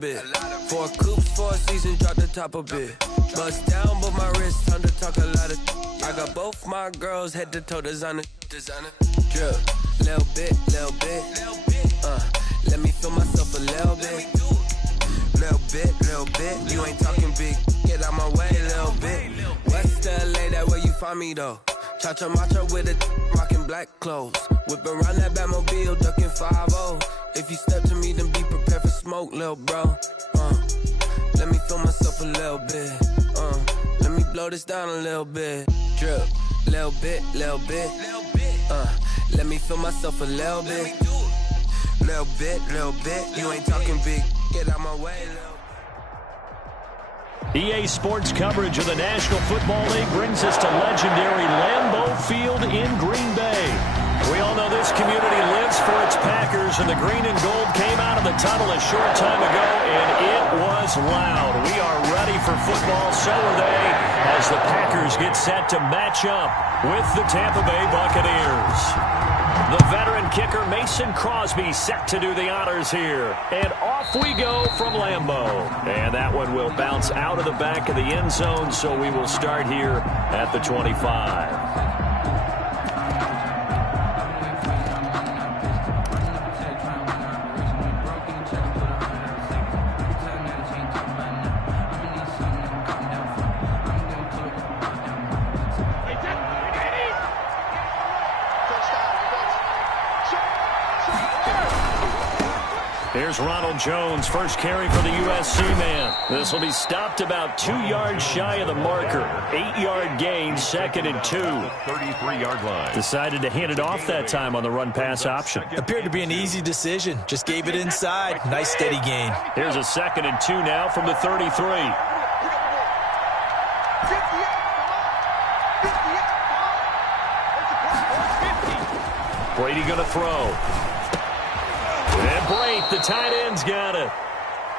bit. 4 coops, 4 seasons, drop the top a bit. Bust down, but my wrist, time to talk a lot of. I got both my girls head to toe designer. Drip, little bit. Let me feel myself a little bit. Little bit. You ain't talking big. Get out my way, little bit. West LA, that where you find me though. Cha-cha matcha with a rockin' black clothes. Whip around that Batmobile, ducking 5-0. If you step to me, then be prepared for smoke, lil' bro. Let me feel myself a little bit. Let me blow this down a little bit. Drip, little bit. Let me feel myself a little bit. Little bit. You ain't talking big. Get out my way, lil'. EA Sports coverage of the National Football League brings us to legendary Lambeau Field in Green Bay. We all know this community lives for its Packers, and the green and gold came out of the tunnel a short time ago, and it was loud. We are ready for football, so are they, as the Packers get set to match up with the Tampa Bay Buccaneers. The veteran kicker Mason Crosby set to do the honors here. And off we go from Lambeau. And that one will bounce out of the back of the end zone, so we will start here at the 25. Here's Ronald Jones, first carry for the USC man. This will be stopped about 2 yards shy of the marker. 8-yard gain, 2nd and 2. 33-yard line. Decided to hand it off that time on the run-pass option. Appeared to be an easy decision. Just gave it inside. Nice steady gain. Here's a 2nd and 2 now from the 33. Brady going to throw. And Brate, the tight end's got it.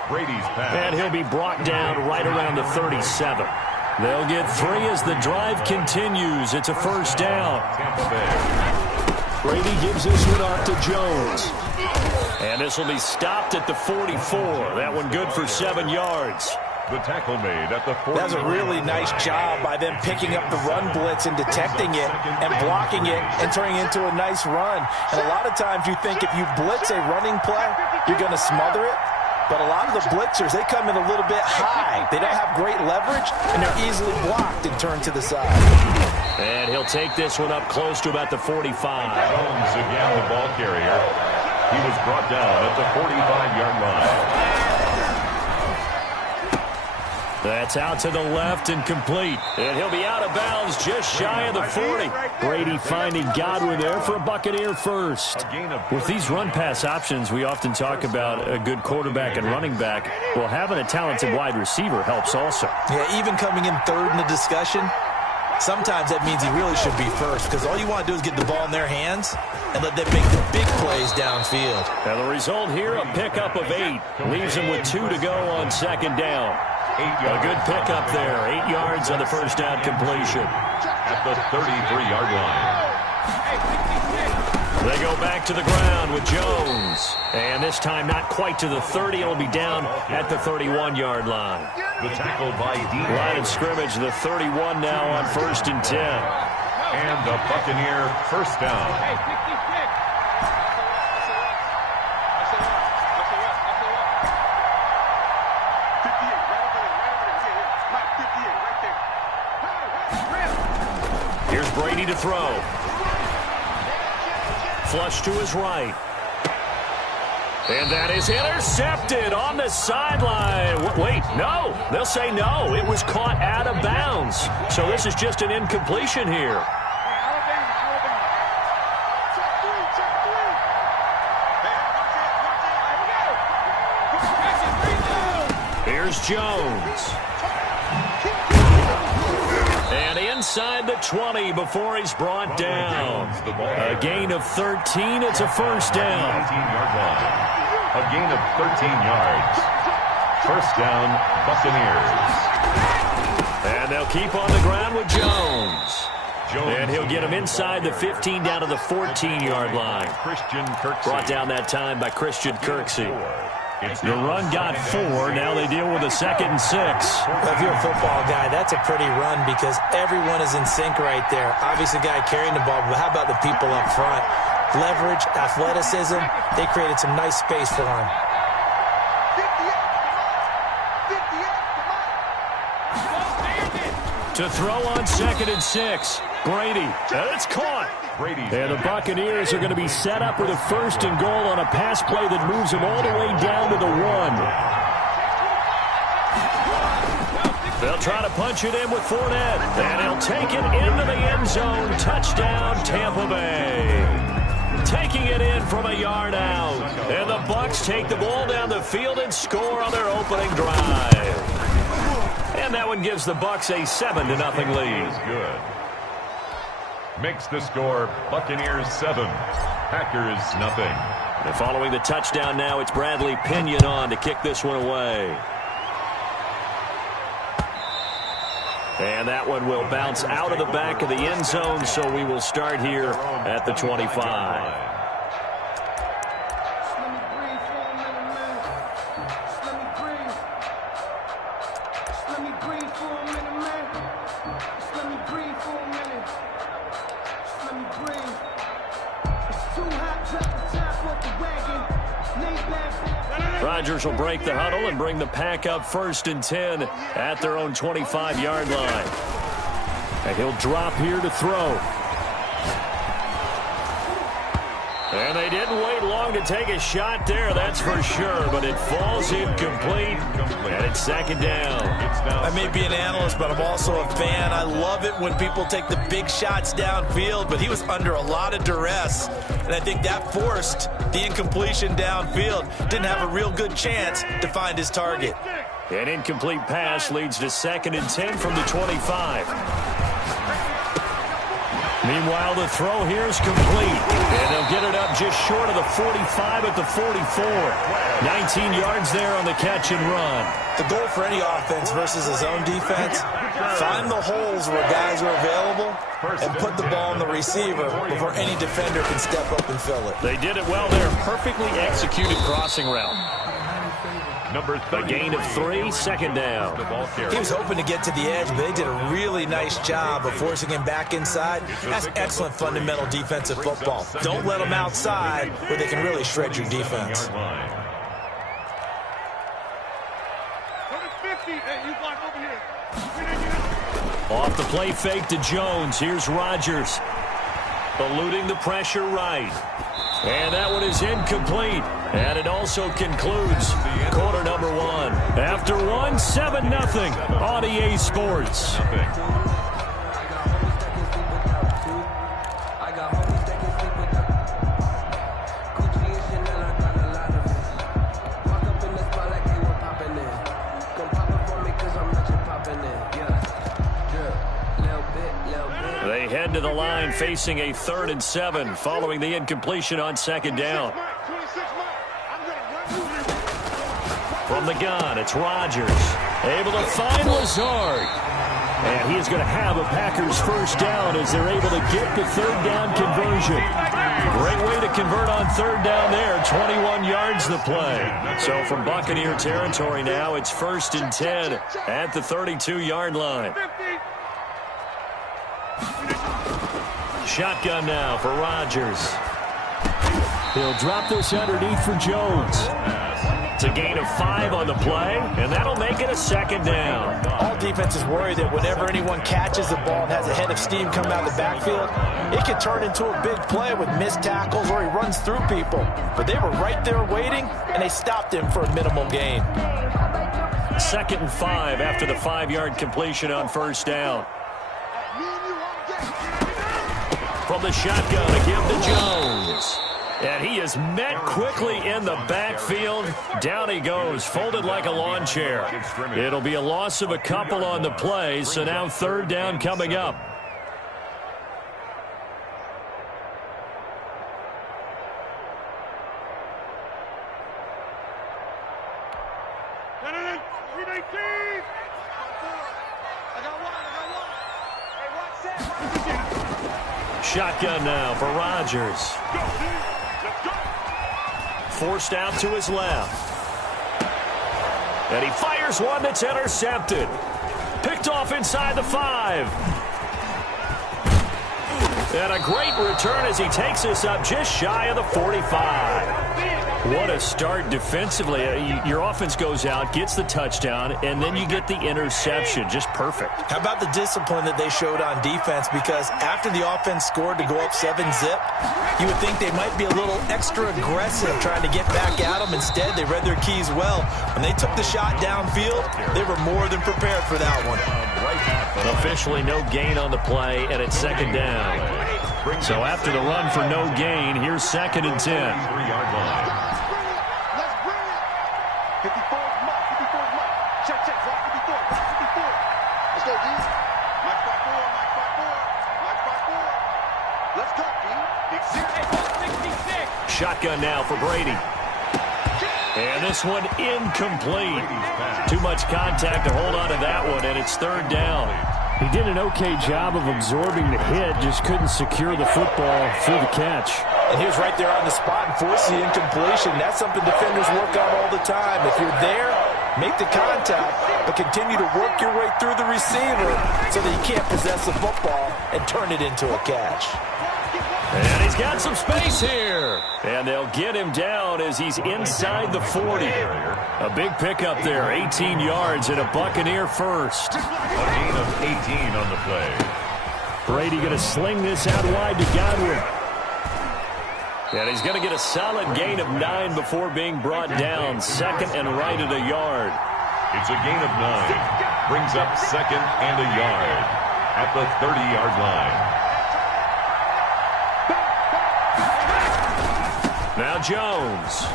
Brady's pass. And he'll be brought down right around the 37. They'll get 3 as the drive continues. It's a first down. Brady gives this one off to Jones. And this will be stopped at the 44. That one good for 7 yards. The tackle made at the 40. That was a really nice job by them picking up the run blitz and detecting it and blocking it and turning it into a nice run. And a lot of times you think if you blitz a running play, you're going to smother it. But a lot of the blitzers, they come in a little bit high. They don't have great leverage, and they're easily blocked and turned to the side. And he'll take this one up close to about the 45. Jones again, the ball carrier. He was brought down at the 45-yard line. That's out to the left and complete. And he'll be out of bounds just shy of the 40. Brady finding Godwin there for a Buccaneer first. With these run-pass options, we often talk about a good quarterback and running back. Well, having a talented wide receiver helps also. Yeah, even coming in third in the discussion, sometimes that means he really should be first, because all you want to do is get the ball in their hands and let them make the big plays downfield. And the result here, a pickup of 8. Leaves him with 2 to go on 2nd down. A good pickup there. 8 yards on the first down completion. At the 33-yard line. They go back to the ground with Jones. And this time not quite to the 30. It'll be down at the 31-yard line. The tackle by Dean. Line of scrimmage, the 31 now on 1st and 10. And the Buccaneer first down. Brady to throw. Flush to his right. And that is intercepted on the sideline. Wait, no. They'll say no. It was caught out of bounds. So this is just an incompletion here. Here's Jones. And inside the 20 before he's brought down. A gain of 13. It's a first down. 19-yard line. A gain of 13 yards. First down, Buccaneers. And they'll keep on the ground with Jones. And he'll get him inside the 15 down to the 14-yard line. Christian Kirksey. Brought down that time by Christian Kirksey. The run got 4. Now they deal with a 2nd and 6. If you're a football guy, that's a pretty run because everyone is in sync right there. Obviously, the guy carrying the ball, but how about the people up front? Leverage, athleticism, they created some nice space for him. To throw on 2nd and 6. Brady, and it's caught. And the Buccaneers are going to be set up with a 1st and goal on a pass play that moves them all the way down to the 1. They'll try to punch it in with Fournette, and he'll take it into the end zone. Touchdown, Tampa Bay. Taking it in from a yard out. And the Bucs take the ball down the field and score on their opening drive. And that one gives the Bucs a 7-0 lead. Good. Makes the score Buccaneers 7, Packers nothing. And following the touchdown now, it's Bradley Pinion on to kick this one away. And that one will bounce out of the back of the end zone, so we will start here at the 25. Rodgers will break the huddle and bring the pack up 1st and 10 at their own 25-yard line. And he'll drop here to throw. And they didn't wait long to take a shot there, that's for sure, but it falls incomplete, and it's 2nd down. I may be an analyst, but I'm also a fan. I love it when people take the big shots downfield, but he was under a lot of duress, and I think that forced the incompletion downfield. Didn't have a real good chance to find his target. An incomplete pass leads to 2nd and 10 from the 25. Meanwhile, the throw here is complete, and they'll get it up just short of the 45 at the 44. 19 yards there on the catch and run. The goal for any offense versus a zone defense, find the holes where guys are available and put the ball on the receiver before any defender can step up and fill it. They did it well there. Perfectly executed crossing route. A gain of 3, 2nd down. He was hoping to get to the edge, but they did a really nice job of forcing him back inside. That's excellent fundamental defensive football. Don't let them outside where they can really shred your defense. Off the play fake to Jones. Here's Rodgers. Eluding the pressure right. And that one is incomplete. And it also concludes quarter number 1. After 1, 7-0 on EA Sports. They head to the line facing a 3rd and 7 following the incompletion on 2nd down. From the gun, it's Rodgers. Able to find Lazard. And he is going to have a Packers 1st down as they're able to get the 3rd down conversion. Great way to convert on 3rd down there. 21 yards the play. So from Buccaneer territory now, it's 1st and 10 at the 32-yard line. Shotgun now for Rodgers. He'll drop this underneath for Jones. It's a gain of 5 on the play, and that'll make it a 2nd down. All defenses worry that whenever anyone catches the ball and has a head of steam coming out of the backfield, it can turn into a big play with missed tackles or he runs through people. But they were right there waiting, and they stopped him for a minimal gain. 2nd and 5 after the 5-yard completion on 1st down. From the shotgun, a give to Jones. And he is met quickly in the backfield. Down he goes, folded like a lawn chair. It'll be a loss of a couple on the play, so now 3rd down coming up. Shotgun now for Rodgers. Forced out to his left. And he fires one that's intercepted. Picked off inside the 5. And a great return as he takes us up just shy of the 45. What a start defensively. Your offense goes out, gets the touchdown, and then you get the interception. Just perfect. How about the discipline that they showed on defense? Because after the offense scored to go up 7-zip, you would think they might be a little extra aggressive trying to get back at them. Instead, they read their keys well. When they took the shot downfield, they were more than prepared for that one. Officially no gain on the play, and it's second down. So after the run for no gain, here's 2nd and 10. 3-yard line. Let's bring it. 54 is mark. 54 is mark. Check, check. Block 54. Block 54. Let's go, D. Max by 4. Max by 4. Max by 4. Let's go, D. Big 6. Shotgun now for Brady. And this one incomplete. Too much contact to hold on to that one, and it's 3rd down. He did an okay job of absorbing the hit, just couldn't secure the football through the catch. And he was right there on the spot and forced the incompletion. That's something defenders work on all the time. If you're there, make the contact, but continue to work your way through the receiver so that you can't possess the football and turn it into a catch. And he's got some space here. And they'll get him down as he's inside the 40. A big pickup there, 18 yards and a Buccaneer first. A gain of 18 on the play. Brady going to sling this out wide to Godwin. And he's going to get a solid gain of 9 before being brought down. 2nd and right at a yard. It's a gain of 9. Brings up 2nd and a yard at the 30-yard line. Now Jones.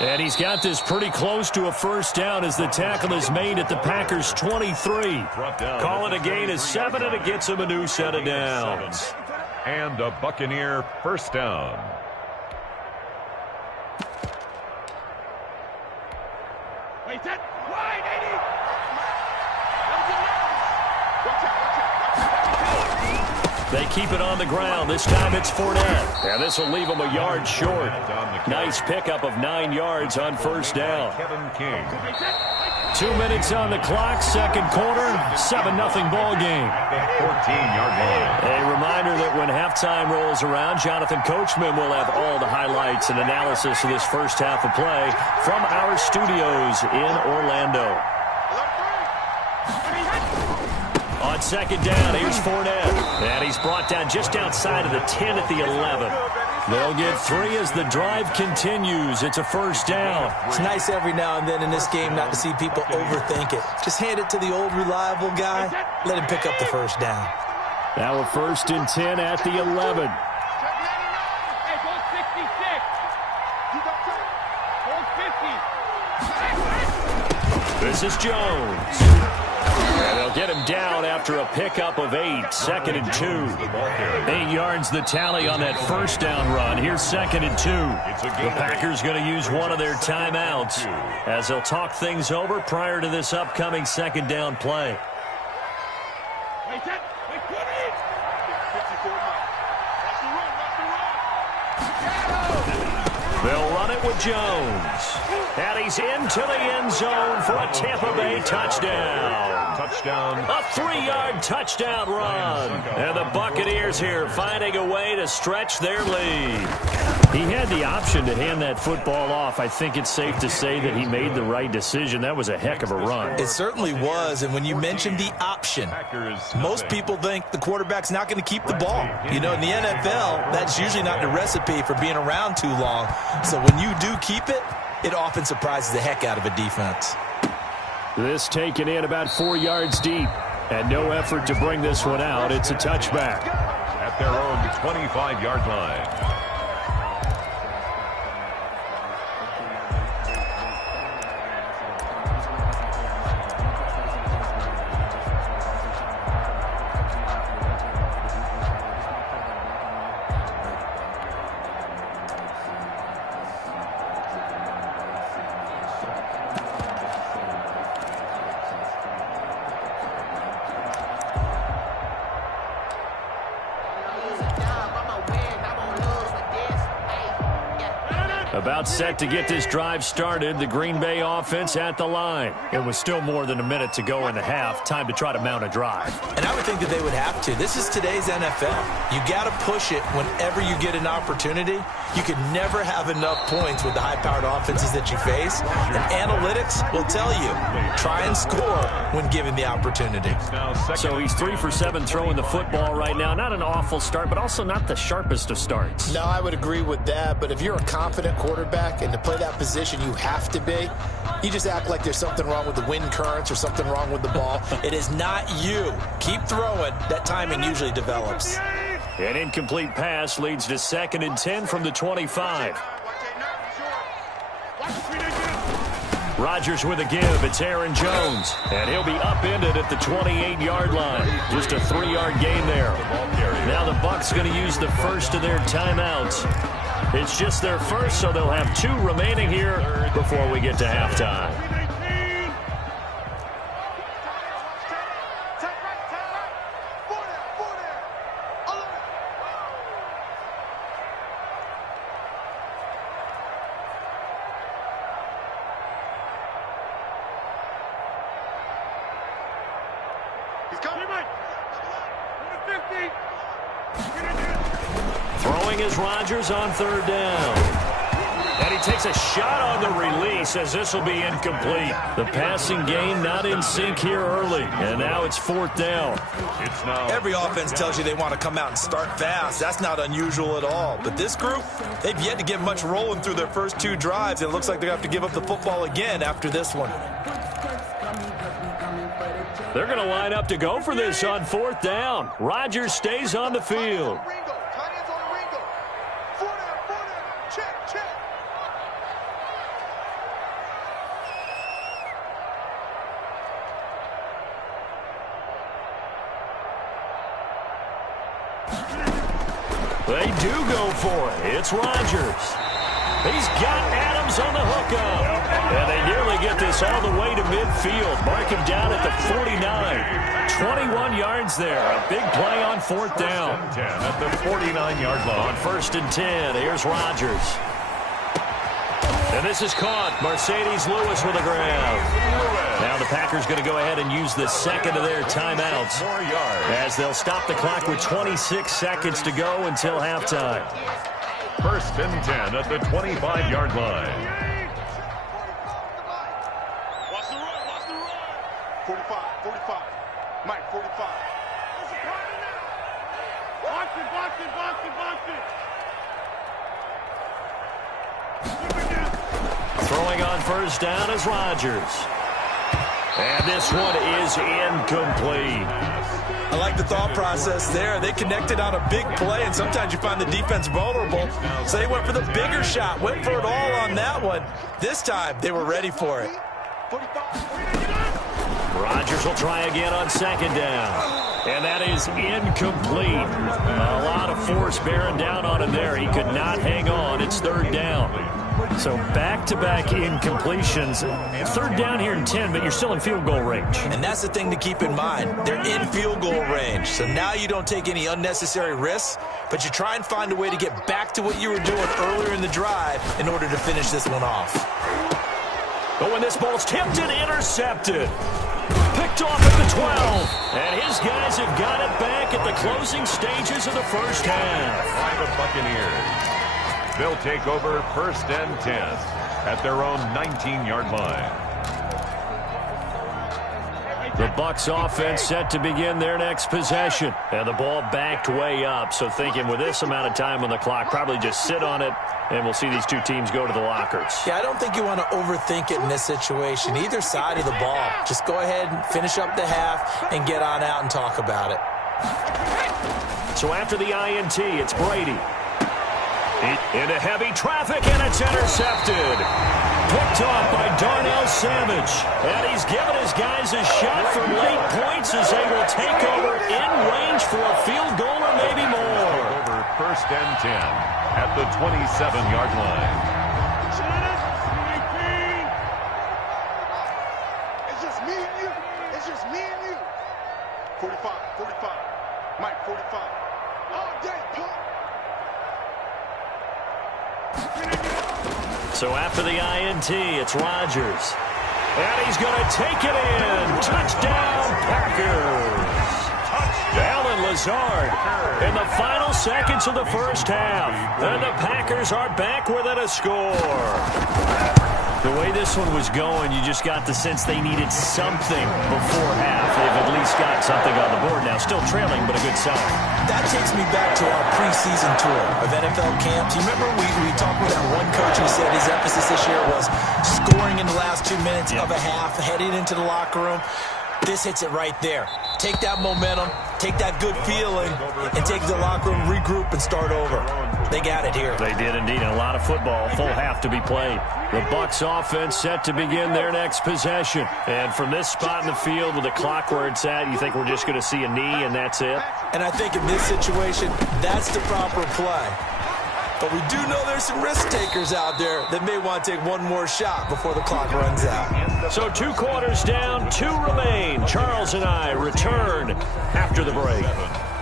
And he's got this pretty close to a first down as the tackle is made at the Packers' 23. Call it a gain of 7, and it gets him a new set of downs. And a Buccaneer first down. Wait, that wide, 80. They keep it on the ground. This time it's Fournette. And this will leave him a yard short. Nice pickup of 9 yards on first down. Kevin King. 2 minutes on the clock, second quarter, 7-0 ball game. 14-yard line. A reminder that when halftime rolls around, Jonathan Coachman will have all the highlights and analysis of this first half of play from our studios in Orlando. On second down, here's Fournette. And he's brought down just outside of the 10 at the 11. They'll get 3 as the drive continues. It's a first down. It's nice every now and then in this game not to see people overthink it. Just hand it to the old reliable guy. Let him pick up the first down. Now a 1st and 10 at the 11. This is Jones. And they'll get him down after a pickup of 8, 2nd and 2. 8 yards the tally on that first down run. Here's 2nd and 2. The Packers going to use one of their timeouts as they'll talk things over prior to this upcoming second down play. They'll run it with Jones. And he's into the end zone for a Tampa Bay touchdown. Touchdown. A 3-yard touchdown run. And the Buccaneers here finding a way to stretch their lead. He had the option to hand that football off. I think it's safe to say that he made the right decision. That was a heck of a run. It certainly was, and when you mentioned the option, most people think the quarterback's not going to keep the ball. You know, in the NFL, that's usually not the recipe for being around too long. So when you do keep it, it often surprises the heck out of a defense. This taken in about 4 yards deep, and no effort to bring this one out. It's a touchback. At their own 25-yard line. About set to get this drive started. The Green Bay offense at the line. It was still more than a minute to go in the half. Time to try to mount a drive. And I would think that they would have to. This is today's NFL. You got to push it whenever you get an opportunity. You can never have enough points with the high-powered offenses that you face. And analytics will tell you, try and score when given the opportunity. So he's 3 for 7 throwing the football right now. Not an awful start, but also not the sharpest of starts. No, I would agree with that. But if you're a confident quarterback and to play that position you have to be, you just act like there's something wrong with the wind currents or something wrong with the ball. It is not you. Keep throwing. That timing usually develops. An incomplete pass leads to 2nd and 10 from the 25. Rodgers with a give. It's Aaron Jones. And he'll be upended at the 28-yard line. Just a 3-yard gain there. Now the Bucs going to use the first of their timeouts. It's just their first, so they'll have 2 remaining here before we get to halftime. Throwing is Rodgers on 3rd down. And he takes a shot on the release as this will be incomplete. The passing game not in sync here early. And now it's 4th down. Every offense tells you they want to come out and start fast. That's not unusual at all. But this group, they've yet to get much rolling through their first 2 drives. And it looks like they're going to have to give up the football again after this one. They're going to line up to go for this on 4th down. Rodgers stays on the field. They do go for it. It's Rodgers. He's got Adams on the hookup. And they nearly get this all the way to midfield. Mark him down at the 49. 21 yards there. A big play on 4th down. At the 49-yard line. On 1st and 10, here's Rodgers. And this is caught. Mercedes Lewis with a grab. Now the Packers going to go ahead and use the 2nd of their timeouts as they'll stop the clock with 26 seconds to go until halftime. 1st and 10 at the 25-yard line. Watch the run, watch the run. 45, 45. Mike, 45. Box it, box it, box it, box it. Throwing on 1st down is Rodgers. And this one is incomplete. I like the thought process there. They connected on a big play, and sometimes you find the defense vulnerable. So they went for the bigger shot, went for it all on that one. This time, they were ready for it. Rodgers will try again on 2nd down. And that is incomplete. A lot of force bearing down on him there. He could not hang on. It's 3rd down. So back-to-back incompletions. 3rd down here in 10, but you're still in field goal range. And that's the thing to keep in mind. They're in field goal range. So now you don't take any unnecessary risks, but you try and find a way to get back to what you were doing earlier in the drive in order to finish this one off. But when this ball's tipped and intercepted. Picked off at the 12. And his guys have got it back at the closing stages of the first half. By the Buccaneers. They'll take over 1st and 10 at their own 19-yard line. The Bucs offense set to begin their next possession. And the ball backed way up. So thinking with this amount of time on the clock, probably just sit on it, and we'll see these 2 teams go to the lockers. Yeah, I don't think you want to overthink it in this situation. Either side of the ball. Just go ahead and finish up the half and get on out and talk about it. So after the INT, it's Brady. Into heavy traffic, and it's intercepted. Picked off by Darnell Savage. And he's given his guys a shot for late points as they will take over in range for a field goal or maybe more. Over 1st and 10 at the 27-yard line. It's just me and you. It's just me and you. 45, 45. Mike, 45. All day, punk. So after the INT, it's Rodgers. And he's going to take it in. Touchdown, Packers. Allen Lazard in the final seconds of the first half. And the Packers are back within a score. The way this one was going, you just got the sense they needed something before half. They've at least got something on the board now. Still trailing, but a good sign. That takes me back to our preseason tour of NFL camps. You remember we talked with that one coach who said his emphasis this year was scoring in the last 2 minutes of a half, heading into the locker room. This hits it right there. Take that momentum, take that good feeling, and take the locker room, regroup, and start over. They got it here. They did indeed, and a lot of football, full half to be played. The Bucs offense set to begin their next possession. And from this spot in the field with the clock where it's at, you think we're just going to see a knee and that's it? And I think in this situation, that's the proper play. But we do know there's some risk takers out there that may want to take one more shot before the clock runs out. So 2 quarters down, 2 remain. Charles and I return after the break.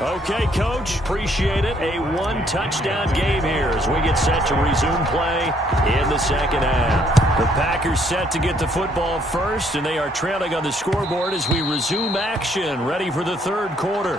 Okay, Coach, appreciate it. A 1-touchdown game here as we get set to resume play in the second half. The Packers set to get the football first, and they are trailing on the scoreboard as we resume action, ready for the third quarter.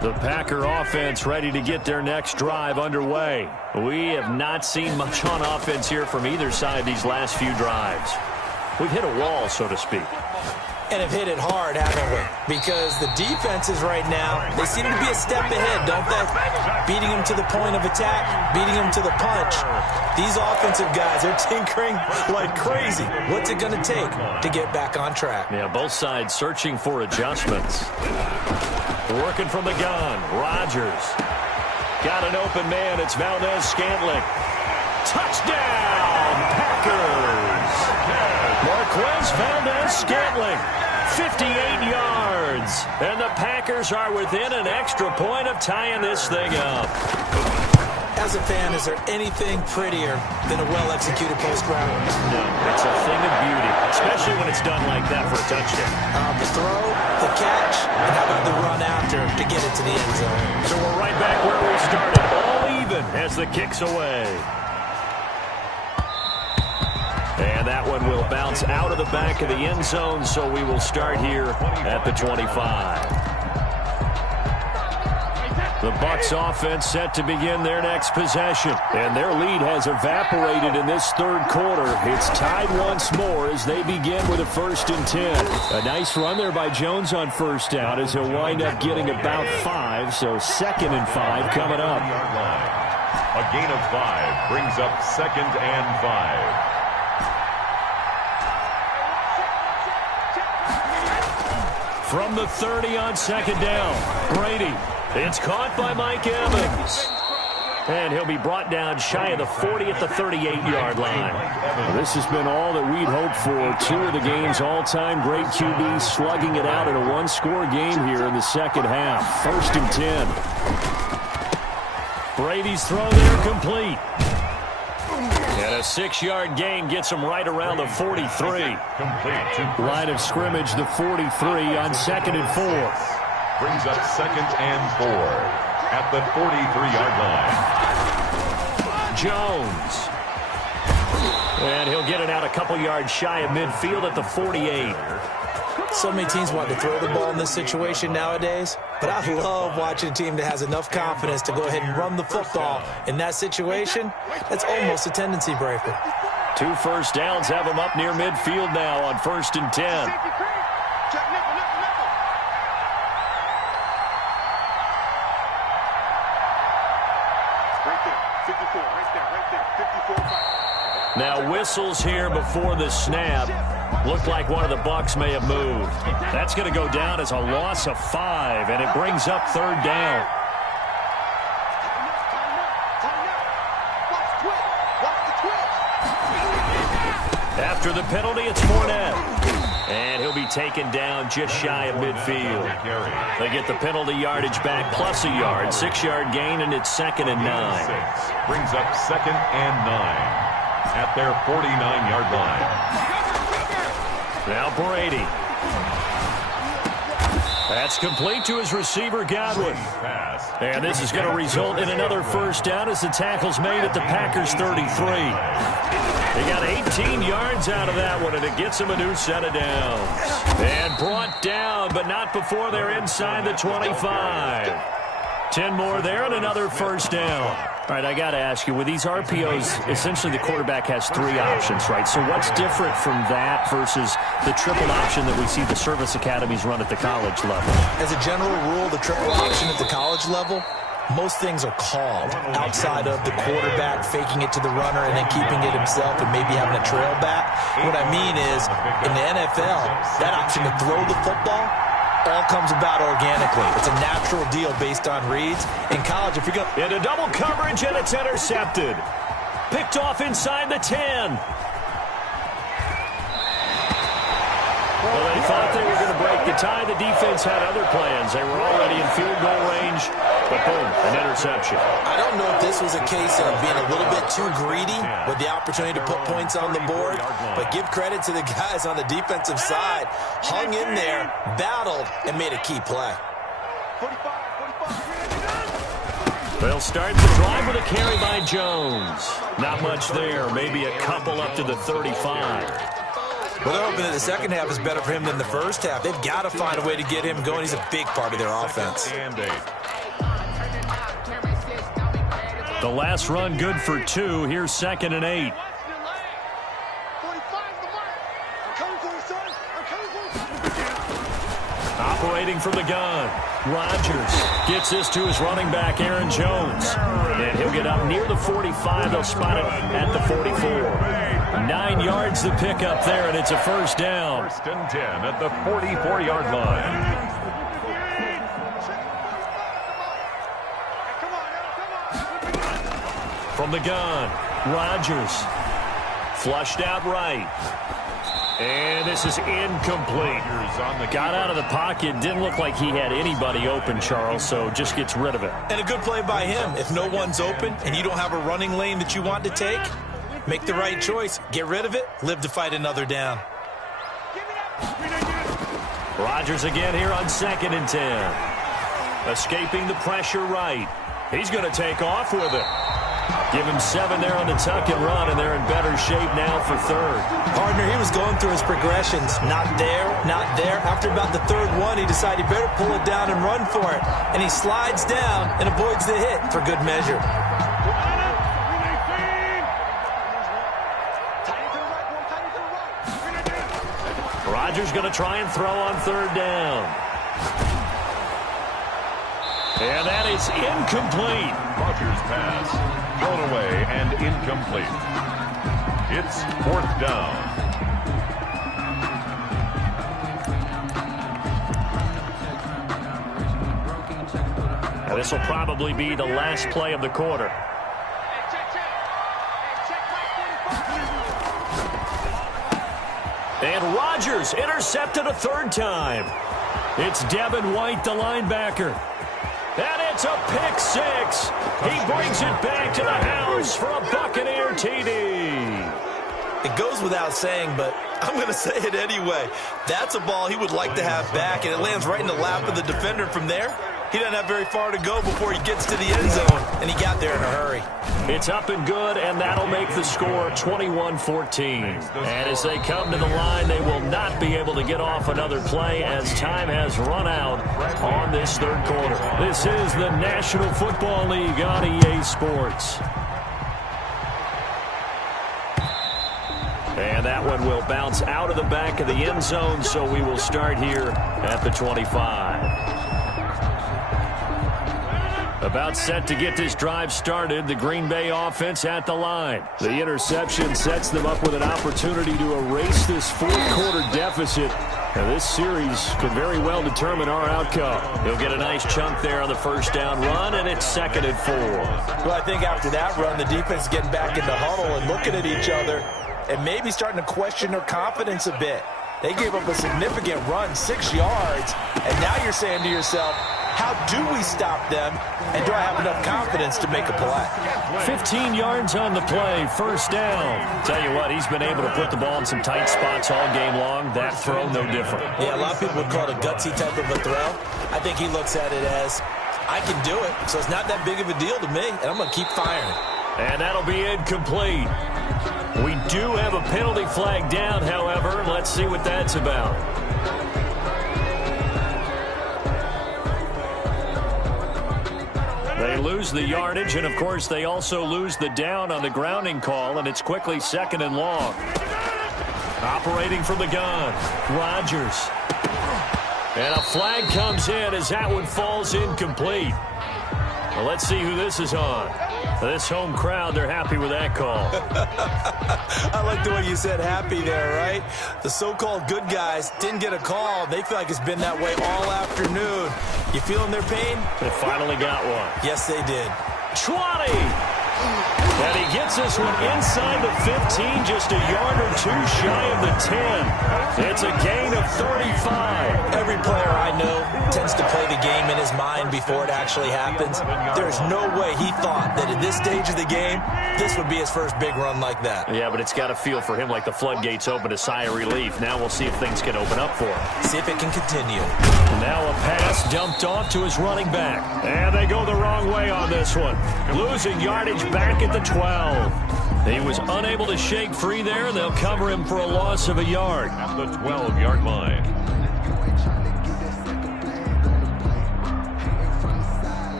The Packer offense ready to get their next drive underway. We have not seen much on offense here from either side these last few drives. We've hit a wall, so to speak. And have hit it hard, haven't we? Because the defenses right now, they seem to be a step ahead, don't they? Beating them to the point of attack, beating them to the punch. These offensive guys are tinkering like crazy. What's it going to take to get back on track? Yeah, both sides searching for adjustments. Working from the gun, Rodgers. Got an open man, it's Valdez-Scantling. Touchdown, Packers! Marquez Valdez-Scantling, 58 yards. And the Packers are within an extra point of tying this thing up. As a fan, is there anything prettier than a well-executed post route? No, it's a thing of beauty, especially when it's done like that for a touchdown. The throw, the catch, and how about the run after to get it to the end zone? So we're right back where we started, all even as the kick's away. And that one will bounce out of the back of the end zone, so we will start here at the 25. The Bucs offense set to begin their next possession. And their lead has evaporated in this third quarter. It's tied once more as they begin with a 1st and 10. A nice run there by Jones on first down as he'll wind up getting about 5. So 2nd and 5 coming up. A gain of 5 brings up 2nd and 5. From the 30 on 2nd down, Brady. It's caught by Mike Evans. And he'll be brought down shy of the 40 at the 38-yard line. This has been all that we'd hoped for. 2 of the game's all-time great QBs slugging it out in a one-score game here in the second half. 1st and 10. Brady's throw there complete. And a 6-yard gain gets him right around the 43. Line of scrimmage, the 43 on 2nd and 4. Brings up 2nd and 4 at the 43-yard line. Jones. And he'll get it out a couple yards shy of midfield at the 48. So many teams want to throw the ball in this situation nowadays, but I love watching a team that has enough confidence to go ahead and run the football. In that situation, that's almost a tendency breaker. 2 first downs have them up near midfield now on 1st and 10. Now whistles here before the snap. Looked like one of the Bucs may have moved. That's going to go down as a loss of 5, and it brings up 3rd down. After the penalty, it's Fournette. And he'll be taken down just shy of midfield. They get the penalty yardage back plus a yard. 6-yard gain, and it's 2nd and 9. Brings up 2nd and 9 at their 49-yard line. Now Brady. That's complete to his receiver, Godwin. And this is going to result in another first down as the tackle's made at the Packers' 33. They got 18 yards out of that one, and it gets them a new set of downs. And brought down, but not before they're inside the 25. 10 more there and another first down. All right, I got to ask you, with these RPOs, essentially the quarterback has 3 options, right? So what's different from that versus the triple option that we see the service academies run at the college level? As a general rule, the triple option at the college level, most things are called outside of the quarterback faking it to the runner and then keeping it himself and maybe having a trail back. What I mean is, in the NFL, that option to throw the football all comes about organically. It's a natural deal based on reads. In college, if you're going into double coverage, and it's intercepted. Picked off inside the 10. Well, they thought they were going to break the tie. The defense had other plans. They were already in field goal range, but boom, an interception. I don't know if this was a case of being a little bit too greedy with the opportunity to put points on the board, but give credit to the guys on the defensive side. Hung in there, battled, and made a key play. They'll start the drive with a carry by Jones. Not much there, maybe a couple up to the 35. Well, they're hoping that the second half is better for him than the first half. They've got to find a way to get him going. He's a big part of their offense. The last run good for 2. Here's 2nd and 8. Operating from the gun. Rodgers gets this to his running back, Aaron Jones. And he'll get up near the 45. They'll spot it at the 44. 9 yards to pick up there, and it's a first down. 1st and 10 at the 44-yard line. From the gun, Rodgers. Flushed out right. And this is incomplete. Got out of the pocket. Didn't look like he had anybody open, Charles, so just gets rid of it. And a good play by him. If no one's open and you don't have a running lane that you want to take, make the right choice. Get rid of it. Live to fight another down. Rodgers again here on 2nd and 10. Escaping the pressure right. He's going to take off with it. Give him 7 there on the tuck and run, and they're in better shape now for 3rd. Partner, he was going through his progressions. Not there, not there. After about the 3rd one, he decided he better pull it down and run for it. And he slides down and avoids the hit for good measure. Rodgers going to try and throw on 3rd down. And that is incomplete. Rodgers' pass thrown away and incomplete. It's 4th down. Now this will probably be the last play of the quarter. And Rodgers intercepted a 3rd time. It's Devin White, the linebacker. And it's a pick 6. He brings it back to the house for a Buccaneer TD. It goes without saying, but I'm going to say it anyway. That's a ball he would like to have back, and it lands right in the lap of the defender. From there, he doesn't have very far to go before he gets to the end zone, and he got there in a hurry. It's up and good, and that'll make the score 21-14. And as they come to the line, they will not be able to get off another play as time has run out on this 3rd quarter. This is the National Football League on EA Sports. And that one will bounce out of the back of the end zone, so we will start here at the 25. About set to get this drive started, the Green Bay offense at the line. The interception sets them up with an opportunity to erase this 4th quarter deficit. Now this series could very well determine our outcome. He'll get a nice chunk there on the 1st down run, and it's 2nd and 4. Well, I think after that run, the defense is getting back in the huddle and looking at each other. and maybe starting to question their confidence a bit. They gave up a significant run, 6 yards, and now you're saying to yourself, how do we stop them, and do I have enough confidence to make a play? 15 yards on the play, first down. Tell you what, he's been able to put the ball in some tight spots all game long. That throw, no different. Yeah, a lot of people would call it a gutsy type of a throw. I think he looks at it as, I can do it, so it's not that big of a deal to me, and I'm going to keep firing. And that'll be incomplete. We do have a penalty flag down, however. Let's see what that's about. They lose the yardage, and, of course, they also lose the down on the grounding call, and it's quickly 2nd and long. Operating from the gun, Rodgers. And a flag comes in as that one falls incomplete. Well, let's see who this is on. This home crowd, they're happy with that call. I like the way you said happy there, right? The so-called good guys didn't get a call. They feel like it's been that way all afternoon. You feeling their pain? They finally got one. Yes, they did. 20! And he gets this one inside the 15, just a yard or two shy of the 10. It's a gain of 35. Every player I know tends to play the game in his mind before it actually happens. There's no way he thought that at this stage of the game, this would be his first big run like that. Yeah, but it's got to feel for him like the floodgates open, a sigh of relief. Now we'll see if things can open up for him. See if it can continue. Now a pass dumped off to his running back. And they go the wrong way on this one. Losing yardage back at the 12. He was unable to shake free there. They'll cover him for a loss of a yard. At the 12-yard line.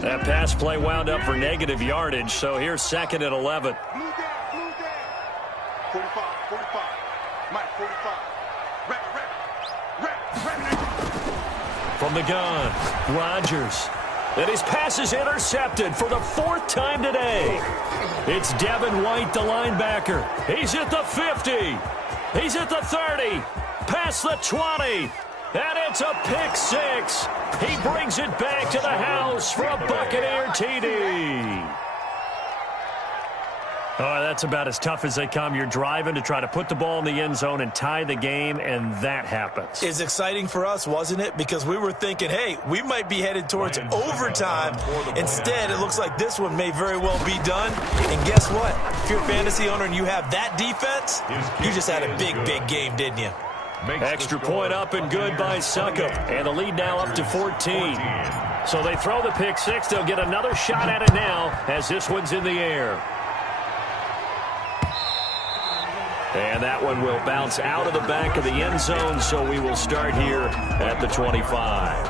That pass play wound up for negative yardage, so here's 2nd and 11. 45, 45. Mike, 45. From the gun, Rodgers. And his pass is intercepted for the 4th time today. It's Devin White, the linebacker. He's at the 50. He's at the 30. Past the 20. And it's a pick 6. He brings it back to the house for a Buccaneer TD. Oh, that's about as tough as they come. You're driving to try to put the ball in the end zone and tie the game, and that happens. It's exciting for us, wasn't it? Because we were thinking, hey, we might be headed towards overtime. Instead, it looks like this one may very well be done. And guess what? If you're a fantasy owner and you have that defense, you just had a big, big game, didn't you? Extra point up and good by Succop. And the lead now up to 14. So they throw the pick 6. They'll get another shot at it now as this one's in the air. And that one will bounce out of the back of the end zone, so we will start here at the 25.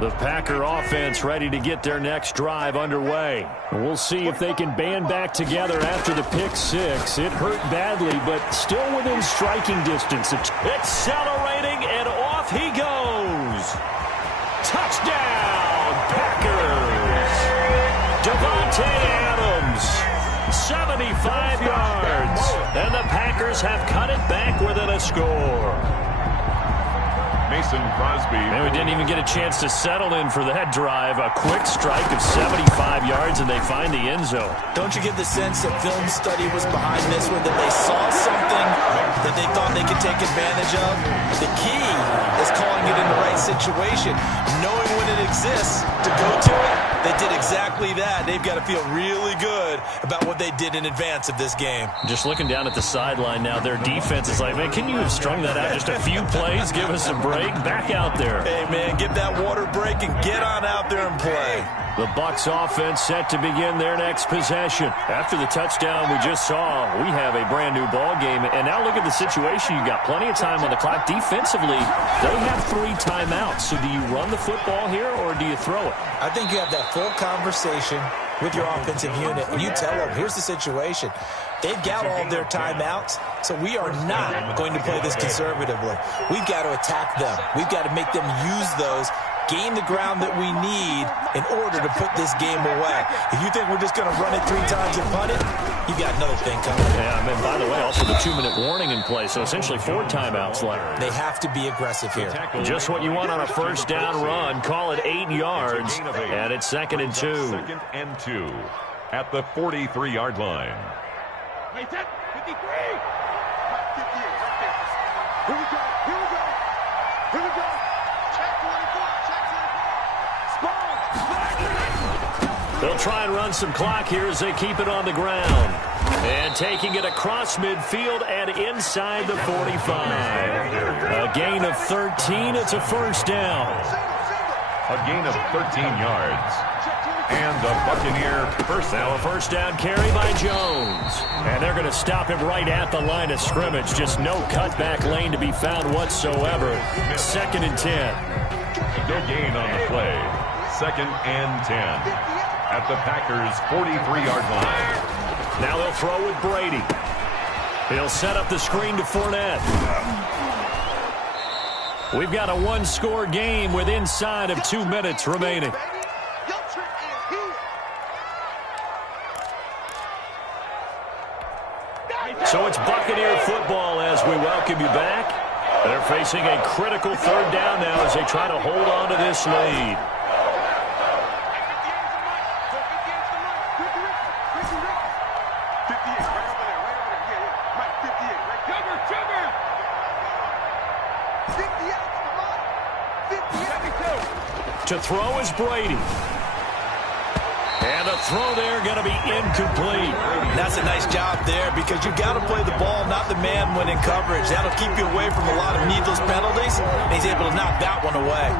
The Packer offense ready to get their next drive underway. We'll see if they can band back together after the pick 6. It hurt badly, but still within striking distance. Accelerating, and off he goes. Touchdown, Packers! Devontae Adams, 75 yards. And the Packers have cut it back within a score. Mason Crosby. And we didn't even get a chance to settle in for that drive. A quick strike of 75 yards, and they find the end zone. Don't you get the sense that film study was behind this one, that they saw something that they thought they could take advantage of? The key is calling it in the right situation, knowing when it exists to go to it. They did exactly that. They've got to feel really good about what they did in advance of this game. Just looking down at the sideline now, their defense is like, man, can you have strung that out just a few plays? Give us a break. Back out there. Hey, man, give that water break and get on out there and play. The Bucs offense set to begin their next possession. After the touchdown we just saw, we have a brand new ball game. And now look at the situation. You got plenty of time on the clock. Defensively, they have 3 timeouts. So do you run the football here or do you throw it? I think you have that full conversation with your offensive unit, and you tell them, here's the situation. They've got all their timeouts, so we are not going to play this conservatively. We've got to attack them. We've got to make them use those, gain the ground that we need in order to put this game away. If you think we're just going to run it 3 times and punt it, You got another thing coming. Yeah, and then, by the way, also the 2-minute warning in place, so essentially 4 timeouts left. They have to be aggressive here. Just what you want on a first down run. Call it 8 yards, and it's 2nd and 2. 2nd and 2 at the 43-yard line. Wait, 53! 58, right there. Here we go. Here we go. Check 24. Spawn. They'll try and run some clock here as they keep it on the ground. And taking it across midfield and inside the 45. A gain of 13. It's a first down. A gain of 13 yards. And the Buccaneer first down. Now a first down carry by Jones. And they're going to stop him right at the line of scrimmage. Just no cutback lane to be found whatsoever. 2nd and 10. No gain on the play. 2nd and 10 at the Packers' 43-yard line. Now they'll throw with Brady. He'll set up the screen to Fournette. We've got a 1-score game with inside of 2 minutes remaining. So it's Buccaneer football as we welcome you back. They're facing a critical 3rd down now as they try to hold on to this lead. To throw is Brady. And the throw there going to be incomplete. That's a nice job there because you got to play the ball, not the man when in coverage. That'll keep you away from a lot of needless penalties. And he's able to knock that one away.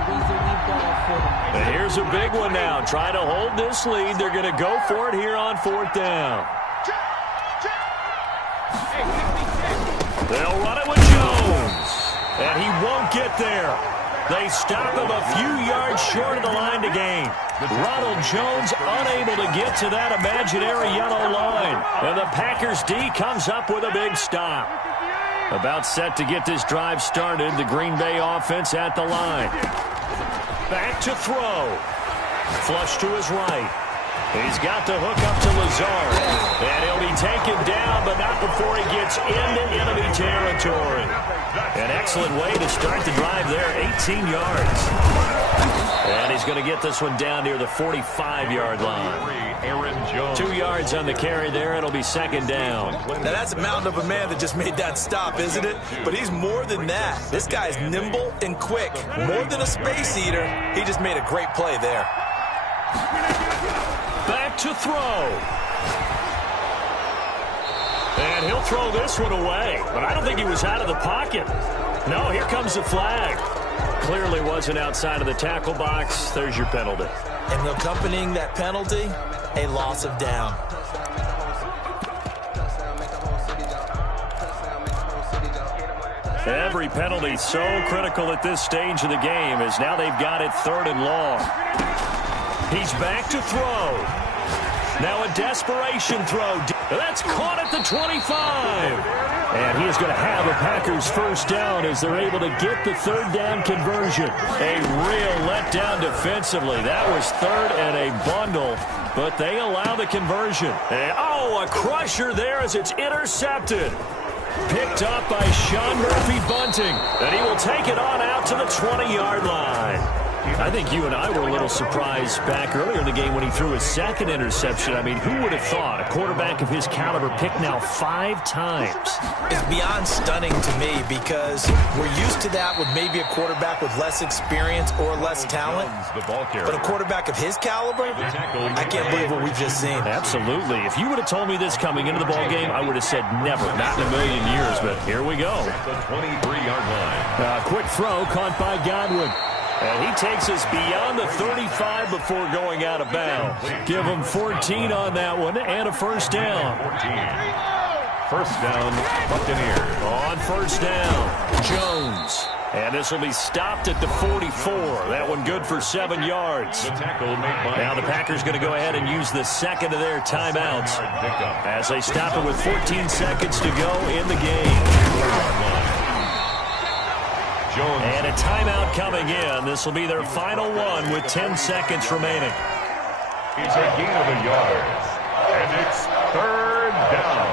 And here's a big one now. Trying to hold this lead. They're going to go for it here on 4th down. They'll run it with Jones. And he won't get there. They stop him a few yards short of the line to gain. Ronald Jones unable to get to that imaginary yellow line. And the Packers D comes up with a big stop. About set to get this drive started. The Green Bay offense at the line. Back to throw. Flush to his right. He's got the hook up to Lazard. And he'll be taken down, but not before he gets into enemy territory. An excellent way to start the drive there, 18 yards. And he's going to get this one down near the 45-yard line. 2 yards on the carry there. It'll be 2nd down. Now, that's a mountain of a man that just made that stop, isn't it? But he's more than that. This guy's nimble and quick. More than a space eater. He just made a great play there. Back to throw. And he'll throw this one away. But I don't think he was out of the pocket. No, here comes the flag. Clearly wasn't outside of the tackle box. There's your penalty. And accompanying that penalty, a loss of down. Every penalty so critical at this stage of the game as now they've got it 3rd and long. He's back to throw. Now a desperation throw. That's caught at the 25. And he is going to have a Packers first down as they're able to get the 3rd down conversion. A real letdown defensively. That was 3rd and a bundle, but they allow the conversion. And, a crusher there as it's intercepted. Picked up by Sean Murphy-Bunting. And he will take it on out to the 20-yard line. I think you and I were a little surprised back earlier in the game when he threw his 2nd interception. I mean, who would have thought a quarterback of his caliber picked now 5 times? It's beyond stunning to me because we're used to that with maybe a quarterback with less experience or less talent. But a quarterback of his caliber, I can't believe what we've just seen. Absolutely. If you would have told me this coming into the ballgame, I would have said never, not in a million years. But here we go. The 23-yard line. Quick throw caught by Godwin. And he takes us beyond the 35 before going out of bounds. Give him 14 on that one and a first down. 14. First down, Buccaneers. On first down, Jones. And this will be stopped at the 44. That one good for 7 yards. The tackle made by now the Packers going to go ahead and use the 2nd of their timeouts as they stop it with 14 seconds to go in the game. Jones. And a timeout coming in. This will be their final one with 10 seconds remaining. It's a gain of a yard. And it's 3rd down.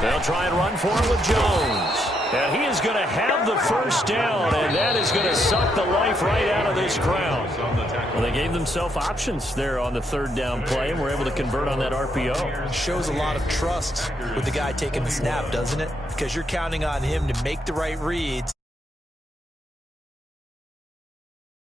They'll try and run for it with Jones. And he is going to have the first down, and that is going to suck the life right out of this crowd. Well, they gave themselves options there on the 3rd down play, and were able to convert on that RPO. Shows a lot of trust with the guy taking the snap, doesn't it? Because you're counting on him to make the right reads.